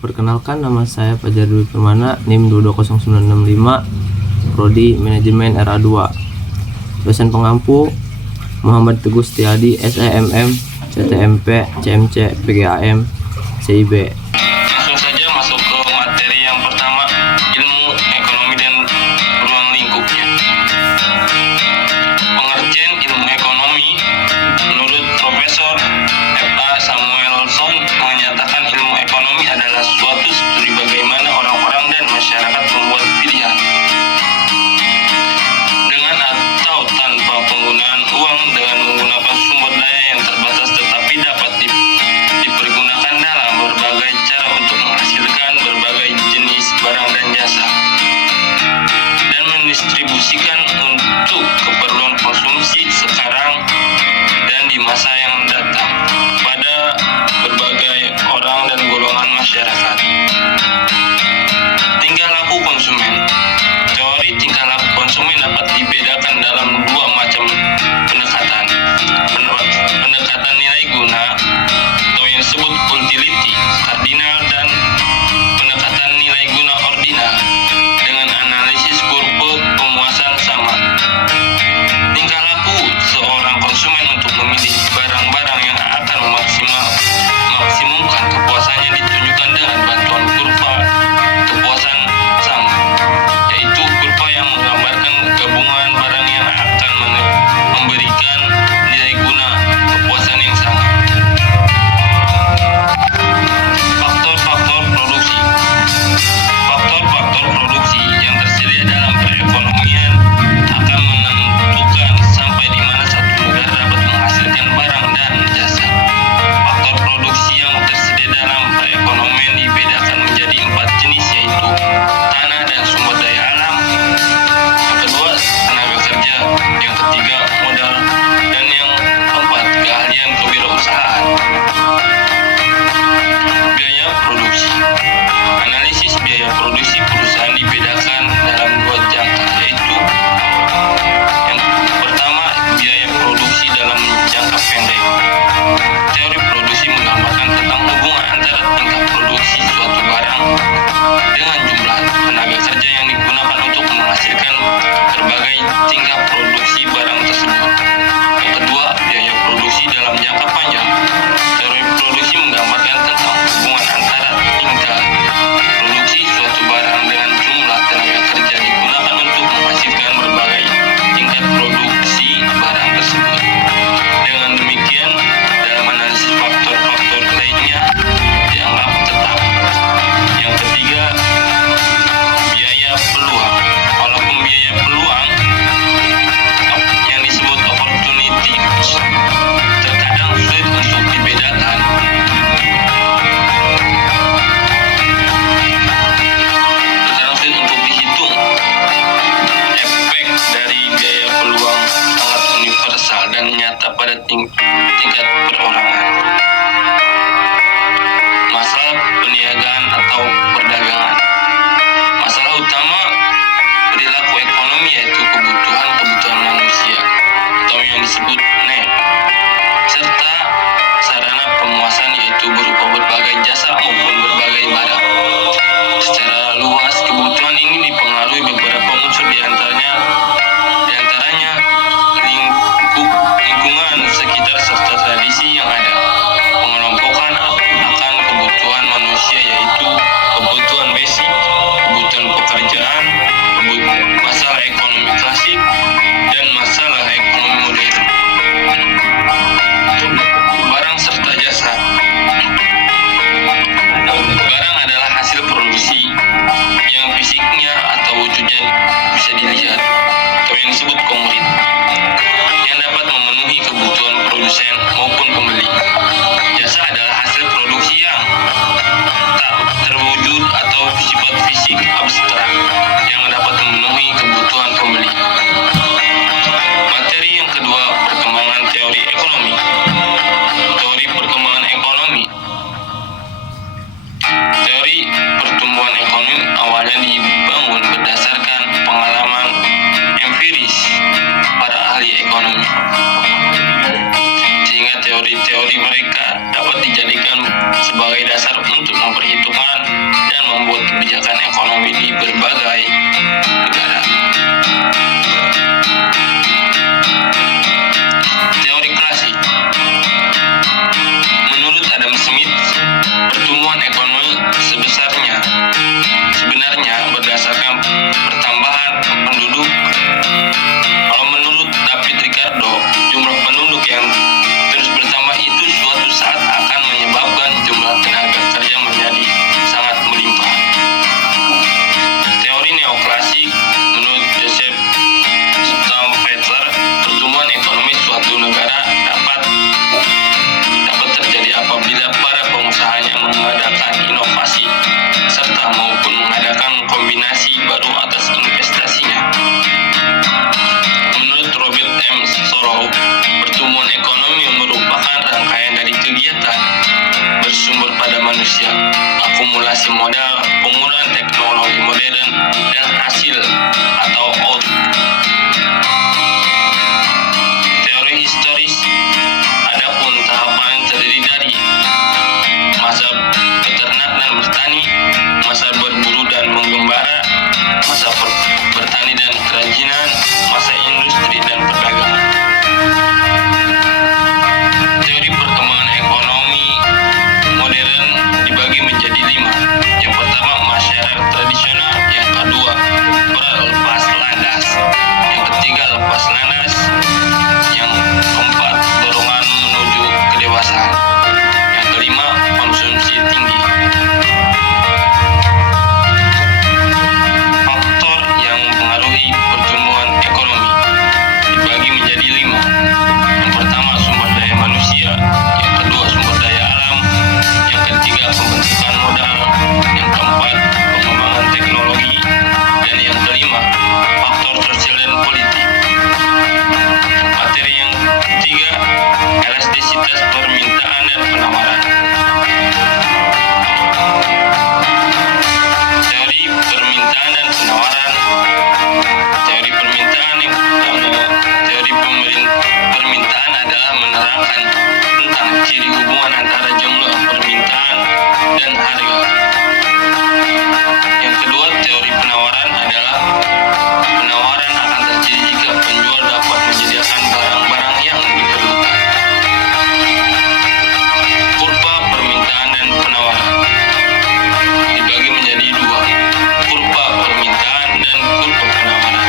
Perkenalkan, nama saya Fajar Dwi Permana, NIM 220965, Prodi Manajemen RA2. Dosen pengampu Muhammad Teguh Setiadi, SEMM, CTMP, CMC, PGAM, CIB. Langsung saja masuk ke materi yang pertama, ilmu ekonomi dan ruang lingkupnya. Pengertian ilmu ekonomi menurut Profesor F.A. Samuelson menyatakan ilmu ekonomi adalah suatu studi bagaimana orang-orang dan masyarakat membuat pilihan dengan atau tanpa penggunaan uang, dengan menggunakan sumber daya yang terbatas tetapi dapat dipergunakan dalam berbagai cara untuk menghasilkan berbagai jenis barang dan jasa dan mendistribusikan untuk keperluan konsumsi sekarang dan di masa yang datang pada berbagai orang dan golongan masyarakat. Tingkah laku konsumen. Teori tingkah laku konsumen dapat dibedakan dalam dua macam pendekatan. Pendekatan nilai guna atau yang disebut utility kardinal dan pendekatan nilai guna ordinal dengan analisis kurva pemuasan sama. Tingkah laku seorang konsumen untuk memilih barang-barang yang akan maksimumkan kepuasannya ditunjukkan dengan bantuan kurva kepuasan sama, yaitu kurva yang menggambarkan gabungan barang yang akan memberikan nilai guna kepuasan yang sama. Faktor-faktor produksi. Faktor-faktor produksi yang tersedia dalam perekonomian akan menentukan sampai di mana satu negara dapat menghasilkan barang dan jasa. Faktor produksi yang tersedia dalam perekonomian dibedakan menjadi 4 jenis, yaitu tanah dan sumber daya alam, yang kedua tenaga kerja, yang ketiga modal, dan yang keempat keahlian kewirausahaan. Biaya produksi. Analisis biaya produksi perusahaan dibedakan dalam dua jangka, yaitu yang pertama biaya produksi dalam jangka pendek. Teori produksi menggambarkan tentang hubungan antara tingkat produksi suatu barang dengan jumlah tenaga kerja yang digunakan untuk menghasilkan berbagai tingkat produksi barang tersebut. Yang kedua, biaya produksi dalam jangka panjang. Teori produksi menggambarkan tentang hubungan antara tingkat produksi suatu barang dengan jumlah tenaga kerja digunakan untuk menghasilkan berbagai tingkat produksi barang tersebut. Dengan demikian, dalam analisis faktor-faktor lainnya dianggap tetap. Yang ketiga, biaya peluang. Walaupun biaya peluang yang disebut opportunity terkadang sulit untuk dibedakan, dihitung. Efek dari biaya peluang sangat universal dan nyata pada tingkat perorangan. Masalah perniagaan atau perdagangan. Masalah utama perilaku ekonomi yaitu kebutuhan manusia atau yang disebut need, serta sarana pemuasan yaitu berupa berbagai jasa maupun berbagai barang. Secara luas, kebutuhan ini dipengaruhi beberapa unsur, diantaranya lingkungan sekitar serta tradisi yang ada. Pengelompokan akan kebutuhan manusia yaitu kebutuhan basic, kebutuhan pekerjaan, masalah ekonomi klasik, dan masalah ekonomi modern. Barang serta jasa. Barang adalah hasil produksi yang fisiknya atau wujudnya bisa dilihat atau yang disebut komodit yang dapat memenuhi kebutuhan produsen maupun pembeli. Jasa adalah hasil produksi yang tak terwujud atau sifat fisik abstrak yang dapat memenuhi kebutuhan pembeli. Materi yang kedua, perkembangan teori ekonomi. Teori perkembangan ekonomi. Teori pertumbuhan ekonomi awalnya dibangun berdasarkan pengalaman empiris para ahli ekonomi, sehingga teori-teori mereka dapat dijadikan sebagai dasar untuk memperhitungkan ekonomi di berbagai negara. Teori klasik. Menurut Adam Smith, pertumbuhan ekonomi sebenarnya berdasarkan pertambahan penduduk. Kalau menurut David Ricardo, jumlah penduduk yang terus bertambah itu suatu saat akan menyebabkan jumlah tenaga kerja menjadi sangat melimpah. Teori neoklasik menurut Joseph Schumpeter, pertumbuhan ekonomi suatu negara dapat terjadi apabila para pengusahanya mengadakan inovasi serta maupun mengadakan kombinasi baru atas investasinya. Menurut Robert M. Solow, pertumbuhan ekonomi merupakan rangkaian dari kegiatan bersumber pada manusia, akumulasi modal, penggunaan teknologi modern, dan hasil atau output. Teori historis. Adapun tahapan yang terdiri dari masa peternak dan bertani, masa berburu dan menggembala, masa bertani dan kerajinan, masa industri dan perdagangan. Teori perkembangan ekonomi modern dibagi menjadi 5. Yang pertama, masyarakat tradisional. Yang kedua, lepas landas. Yang ketiga, lepas landas. Yang keempat, dorongan menuju kedewasaan. Yang kelima, konsumsi tinggi. Faktor yang mempengaruhi pertumbuhan ekonomi dibagi menjadi 5. Yang pertama, sumber daya manusia. Yang kedua, sumber daya alam. Yang ketiga, pembentukan modal. Yang keempat, pengembangan teknologi. Dan yang kelima, faktor sosial dan politik. Materi yang ketiga, elastisitas permintaan dan penawaran. Teori permintaan dan penawaran. Teori permintaan yang pertama, teori permintaan adalah menerangkan tentang ciri hubungan antara jumlah permintaan dan harga. Yang kedua, teori penawaran adalah penawaran akan terjadi jika penjual dapat menyediakan barang-barang yang diperlukan. Kurva permintaan dan penawaran dibagi menjadi 2, kurva permintaan dan kurva penawaran.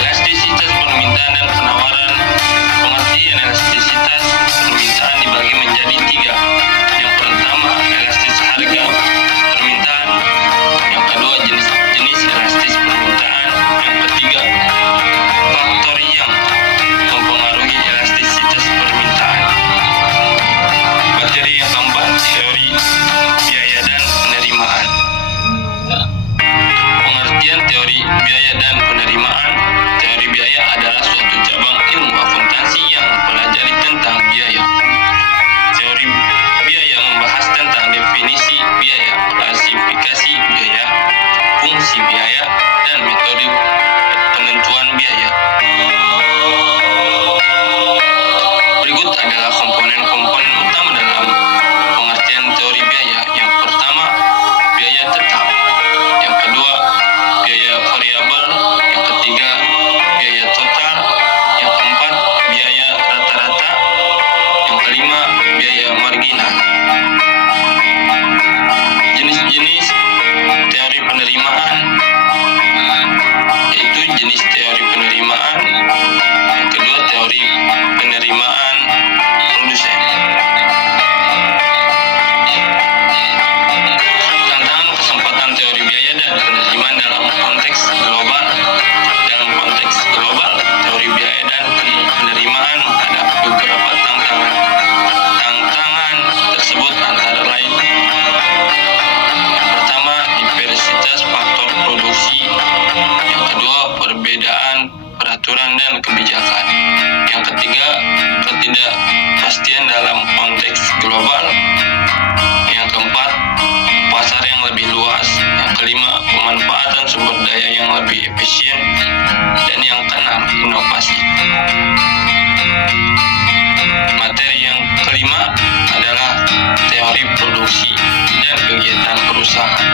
Elastisitas permintaan dan penawaran. Pengertian elastisitas permintaan dibagi menjadi 3. Yang pertama, elastis harga permintaan. Yang kedua, jenis elastis permintaan. Yang ketiga, faktor yang mempengaruhi elastisitas permintaan. Materi yang keempat, teori biaya dan penerimaan. Pengertian teori biaya dan penerimaan. Teori biaya adalah suatu cabang ilmu akuntansi yang mempelajari tentang biaya. Teori biaya membahas tentang definisi biaya, klasifikasi biaya, fungsi biaya, dan metode penentuan biaya. Berikut adalah komponen-komponen utama dalam pengertian teori biaya. Yang pertama, biaya tetap. Yang kedua, biaya variabel. Yang ketiga, biaya total. Yang keempat, biaya rata-rata. Yang kelima, biaya marginal. Jenis-jenis teori penerimaan, yaitu jenis teori penerimaan. Yang kedua, teori penerimaan produsen. Tantangan kesempatan teori biaya dan penerimaan dalam konteks global. Dalam konteks global, teori biaya dan penerimaan menghadapi beberapa tantangan. Tantangan tersebut antara lain: yang pertama, diversitas faktor produksi. Yang kedua, perbedaan peraturan dan kebijakan. Yang ketiga, ketidakpastian dalam konteks global. Yang keempat, pasar yang lebih luas. Yang kelima, pemanfaatan sumber daya yang lebih efisien. Dan yang keenam, inovasi. Materi yang kelima adalah teori produksi dan kegiatan perusahaan.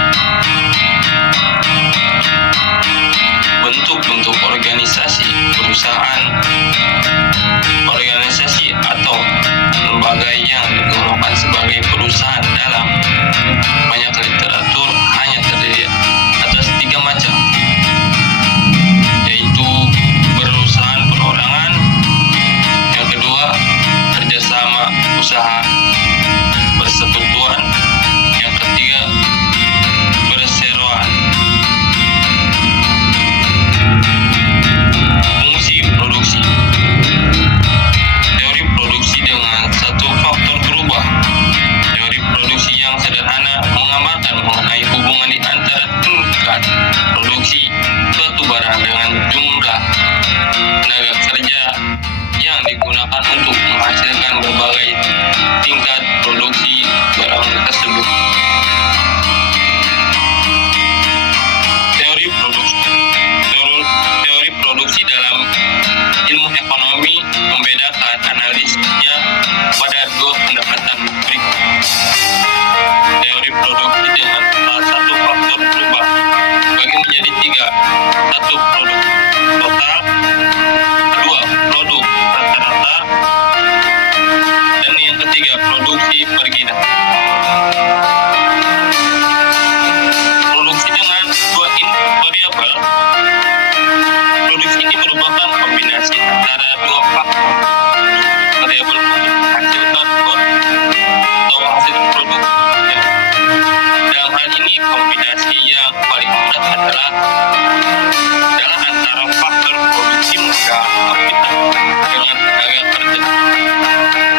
adalah antara faktor produksi muka kapital dengan tenaga kerja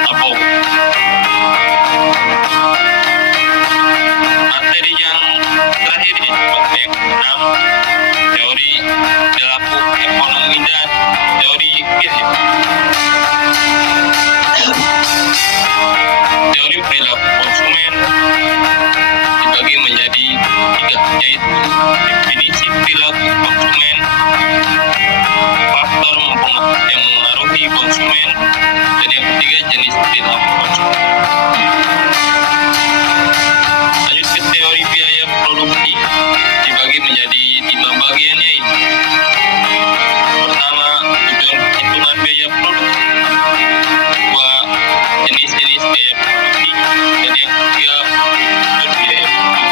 atau materi yang terakhir seperti yang keenam, teori perilaku ekonomi dan teori biaya. Teori perilaku konsumen dibagi menjadi tiga, yaitu definisi perilaku konsumen, faktor yang mempengaruhi konsumen, dan yang ketiga jenis perilaku konsumen. Lanjut ke teori biaya produksi, dibagi menjadi 5 bagian, yaitu pertama, tujuan perhitungan biaya produksi, kedua, jenis-jenis biaya produksi, dan yang ketiga, unsur biaya produksi.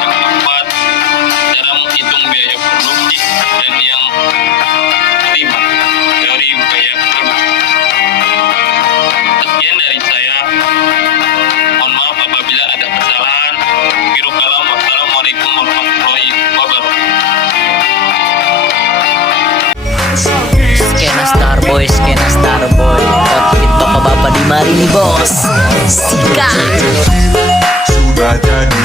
Yang keempat, cara menghitung biaya produksi, dan yang kelima, teori biaya produksi. Sekian dari saya. Mohon maaf apabila ada kesalahan. Akhirul kalam. Wassalamualaikum warahmatullahi wabarakatuh. Skena Starboy outfit bapak-bapak di mari nih bos. Sikat Sudah jadi